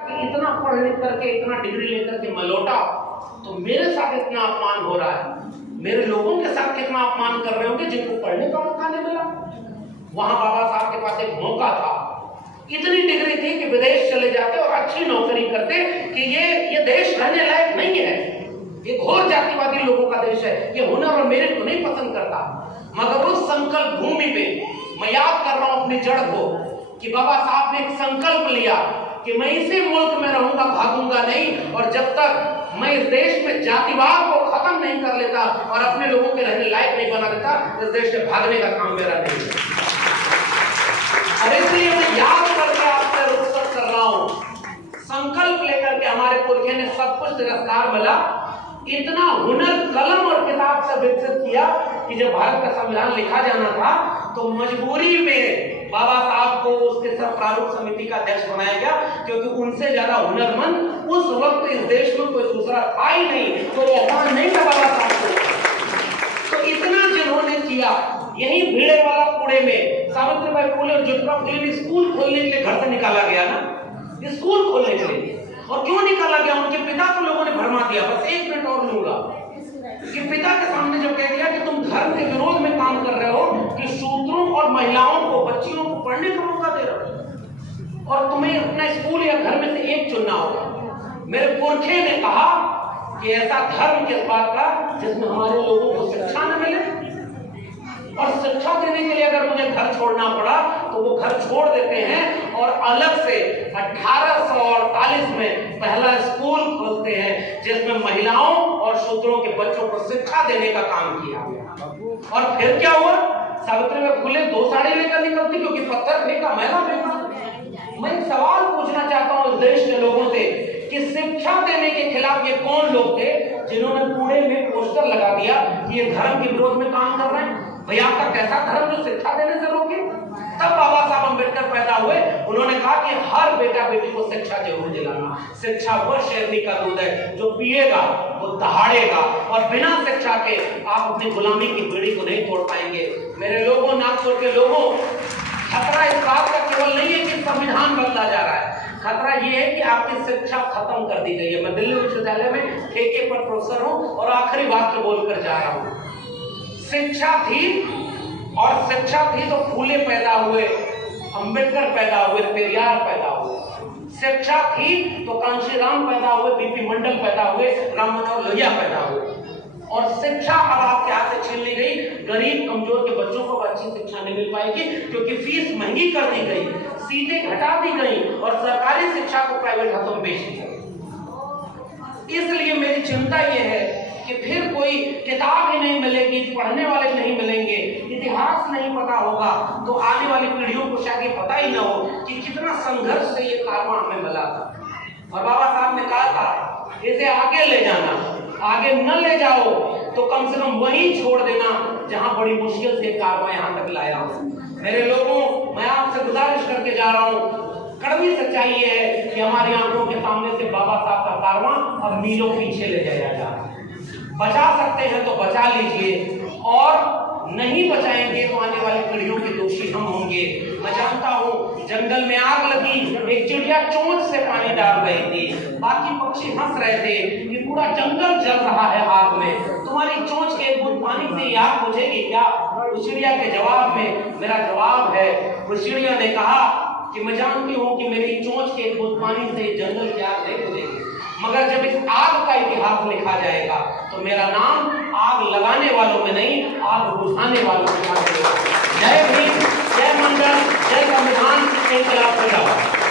कि इतना पढ़ लिख करके, इतना डिग्री लेकर के मैं लौटा तो मेरे साथ इतना अपमान हो रहा है, मेरे लोगों के साथ कितना अपमान कर रहे होंगे जिनको पढ़ने का मौका नहीं मिला। वहां बाबा साहब के पास एक मौका था, इतनी डिग्री थी कि विदेश चले जाते और अच्छी नौकरी करते कि ये देश रहने लायक नहीं है, ये घोर जातिवादी लोगों का देश है, ये हुनर और मेरिट को नहीं पसंद करता। मगर उस संकल्प भूमि पे मैं याद कर रहा हूं अपनी जड़ को कि बाबा साहब ने एक संकल्प लिया कि मैं इसी मुल्क में रहूंगा, भागूंगा नहीं, और जब तक मैं इस देश में जातिवाद को खत्म नहीं कर लेता और अपने लोगों के रहने लायक नहीं बना देता, इस देश से भागने का काम मेरा नहीं है। और इसलिए मैं याद करके आपसे रुखसत कर रहा हूं, संकल्प लेकर के हमारे पुरखे ने सब कुछ तिरस्कार मिला, इतना हुनर कलम और किताब से विकसित किया कि जब भारत का संविधान लिखा जाना था तो मजबूरी में बाबा साहब को उसके सब प्रारूप समिति का अध्यक्ष बनाया गया, क्योंकि उनसे ज्यादा हुनरमंद उस वक्त इस देश में कोई दूसरा था ही नहीं, कोई आसान नहीं था बाबा साहब को। तो इतना जिन्होंने किया, यही भीड़े वाला कूड़े में सावित्रीबाई फुले और ज्योतिबा फुले ने स्कूल खोलने के लिए घर से निकाला गया ना, स्कूल खोलने के लिए। और क्यों निकाला गया? उनके पिता को लोगों ने भरमा दिया। बस एक मिनट और लूंगा कि पिता के सामने जब कह दिया कि तुम धर्म के विरोध में काम कर रहे हो, कि शूद्रों और महिलाओं को, बच्चियों को पढ़ने का मौका दे रहे हो और तुम्हें अपना स्कूल या घर में से एक चुनना होगा। मेरे पुरखे ने कहा कि ऐसा धर्म किस बात का जिसमें हमारे लोगों को शिक्षा न मिले, और शिक्षा देने के लिए अगर मुझे घर छोड़ना पड़ा तो वो घर छोड़ देते हैं और अलग से 1848 में पहला स्कूल खोलते हैं जिसमें महिलाओं और शूद्रों के बच्चों को शिक्षा देने का काम किया। और फिर क्या हुआ? सावित्रीबाई फुले 2 साड़ी लेकर निकलती, क्योंकि पत्थर फेंका, मैला फेंका। मैं एक सवाल पूछना चाहता हूं इस देश के लोगों से कि शिक्षा देने के खिलाफ ये कौन लोग थे जिन्होंने कूड़े में पोस्टर लगा दिया कि ये धर्म के विरोध में काम कर रहे हैं? भैया आपका कैसा धर्म जो शिक्षा देने से रोके? तब बाबा साहब अम्बेडकर पैदा हुए, उन्होंने कहा कि हर बेटा बेटी को शिक्षा जरूर दिलाना। शिक्षा वह शेरनी का दूध है जो पिएगा वो दहाड़ेगा, और बिना शिक्षा के आप अपनी गुलामी की बेड़ी को नहीं तोड़ पाएंगे। मेरे लोगों, नागपुर के लोगों, खतरा इस बात का केवल नहीं है कि संविधान बदला जा रहा है, खतरा ये है कि आपकी शिक्षा खत्म कर दी गई है। मैं दिल्ली विश्वविद्यालय में ठेके पर प्रोफेसर हूं और आखिरी बात बोलकर जा रहा हूं। शिक्षा थी, और शिक्षा थी तो फूले पैदा हुए, अंबेडकर पैदा हुए, पेरियार पैदा हुए। शिक्षा थी तो कांशीराम पैदा हुए, बीपी मंडल पैदा हुए, राम मनोहर लोहिया पैदा हुए। और शिक्षा अब आपके हाथ से छीन ली गई, गरीब कमजोर के बच्चों को अच्छी शिक्षा नहीं मिल पाएगी, क्योंकि फीस महंगी कर दी गई, सीटें घटा दी गई और सरकारी शिक्षा को प्राइवेट हाथों में बेच दी गई। इसलिए मेरी चिंता यह है कि फिर कोई किताब ही नहीं मिलेगी, पढ़ने वाले नहीं मिलेंगे, इतिहास नहीं पता होगा, तो आने वाली पीढ़ियों को शायद ये पता ही ना हो कि कितना संघर्ष से ये कारवां हमें मिला था। और बाबा साहब ने कहा था इसे आगे ले जाना, आगे न ले जाओ तो कम से कम वहीं छोड़ देना जहां बड़ी मुश्किल से कारवां यहां तक लाया हो। मेरे लोगों, मैं आपसे गुजारिश करके जा रहा हूं, कड़वी सच्चाई ये है कि हमारी आंखों के सामने से बाबा साहब का कारवां अब मीलों पीछे ले जाया जा रहा है। बचा सकते हैं तो बचा लीजिए, और नहीं बचाएंगे तो आने वाली पीढ़ियों के दोषी हम होंगे। मैं जानता हूँ जंगल में आग लगी, एक चिड़िया चोंच से पानी डाल रही थी, बाकी पक्षी हंस रहे थे कि पूरा जंगल जल रहा है आग में, तुम्हारी चोंच के बूंद पानी से आग बुझेगी क्या? उस चिड़िया के जवाब में मेरा जवाब है, उस चिड़िया ने कहा कि मैं जानती हूँ कि मेरी चोंच के बूंद पानी से जंगल की आग नहीं बुझेगी, मगर जब इस आग का इतिहास लिखा जाएगा तो मेरा नाम आग लगाने वालों में नहीं, आग बुझाने वालों में लिखा जाएगा। जय भीम, जय मंडल, जय संविधान, इंकलाब जिंदाबाद।